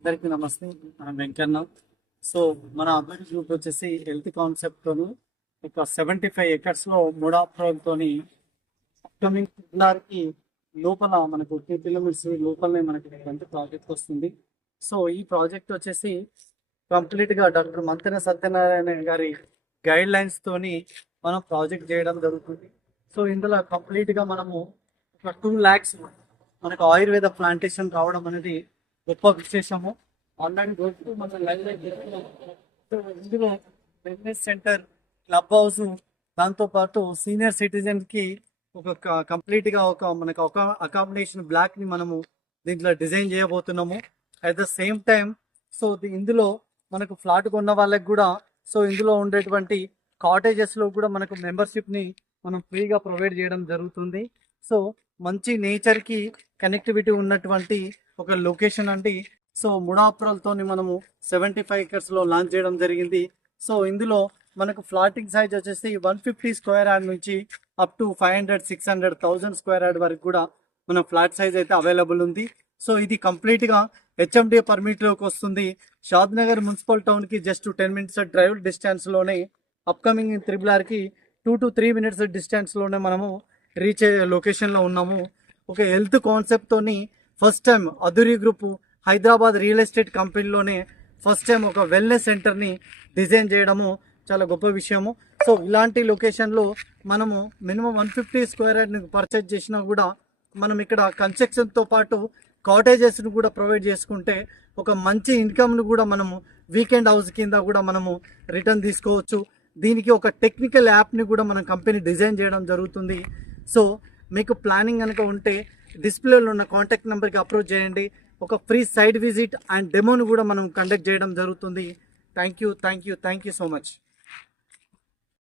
అందరికీ నమస్తే. మనం వెంకన్న. సో మన అభివృద్ధి గ్రూప్ వచ్చేసి హెల్త్ కాన్సెప్ట్ తోని ఒక 75 acres లో మూడా తోని అప్కమింగ్ కి లోపల మనకు 2 కిలోమీటర్స్ లోపలనే మనకి ఇలాంటి ప్రాజెక్ట్ వస్తుంది. సో ఈ ప్రాజెక్ట్ వచ్చేసి కంప్లీట్ గా డాక్టర్ మంతెన సత్యనారాయణ గారి గైడ్ లైన్స్ తోని మనం ప్రాజెక్ట్ చేయడం జరుగుతుంది. సో ఇందులో కంప్లీట్ గా మనము ఒక 2 lakhs మనకు ఆయుర్వేద ప్లాంటేషన్ రావడం అనేది గొప్ప విశేషము. ఆన్లైన్ రోజు మన లైవ్ ఇందులో వెల్నెస్ సెంటర్, క్లబ్ హౌస్, దాంతో పాటు సీనియర్ సిటిజన్ కి ఒక కంప్లీట్ గా ఒక మనకు ఒక అకామిడేషన్ బ్లాక్ ని మనము దీంట్లో డిజైన్ చేయబోతున్నాము. At the same time so ఇందులో మనకు ఫ్లాట్ కొన్న వాళ్ళకి కూడా సో ఇందులో ఉండేటువంటి కాటేజెస్ లో కూడా మనకు మెంబర్షిప్ ని మనం ఫ్రీగా ప్రొవైడ్ చేయడం జరుగుతుంది. సో మంచి నేచర్ కి కనెక్టివిటీ ఉన్నటువంటి ఒక లొకేషన్ అండి. సో ముడాపురలతోని మనము 75 acres లో లాంచ్ చేయడం జరిగింది. సో ఇందులో మనకు ఫ్లాటింగ్ సైజ్ వచ్చేసి 150 స్క్వేర్ యార్డ్ నుంచి అప్ టు 500-600,000 స్క్వేర్ యార్డ్ వరకు కూడా మన ఫ్లాట్ సైజ్ అయితే అవైలబుల్ ఉంది. సో ఇది కంప్లీట్ గా హెచ్ఎండిఏ పర్మిట్ లోకి వస్తుంది. షాద్ నగర్ మున్సిపల్ టౌన్ కి జస్ట్ 10 minutes డ్రైవ్ డిస్టెన్స్ లోనే, అప్కమింగ్ RRR కి 2 to 3 minutes డిస్టెన్స్ లోనే మనము రీచ్ అయ్యే లొకేషన్ లో ఉన్నాము. ఒక హెల్త్ కాన్సెప్ట్ తోని first time Aduri group Hyderabad real estate కంపెనీలోనే ఫస్ట్ టైం ఒక వెల్నెస్ సెంటర్ని డిజైన్ చేయడము చాలా గొప్ప విషయము. సో ఇలాంటి లొకేషన్లో మనము మినిమం 150 స్క్వేర్ యార్డ్ని పర్చేజ్ చేసినా కూడా మనం ఇక్కడ కన్స్ట్రక్షన్తో పాటు కాటేజెస్ను కూడా ప్రొవైడ్ చేసుకుంటే ఒక మంచి ఇన్కమ్ను కూడా మనము వీకెండ్ హౌస్ కింద కూడా మనము రిటర్న్ తీసుకోవచ్చు. దీనికి ఒక టెక్నికల్ యాప్ని కూడా మనం కంపెనీ డిజైన్ చేయడం జరుగుతుంది. సో మీకు ప్లానింగ్ కనుక ఉంటే డిస్ప్లేలో ఉన్న కాంటాక్ట్ నెంబర్కి అప్రోచ్ చేయండి. ఒక ఫ్రీ సైట్ విజిట్ అండ్ డెమోను కూడా మనం కండక్ట్ చేయడం జరుగుతుంది. Thank you so much.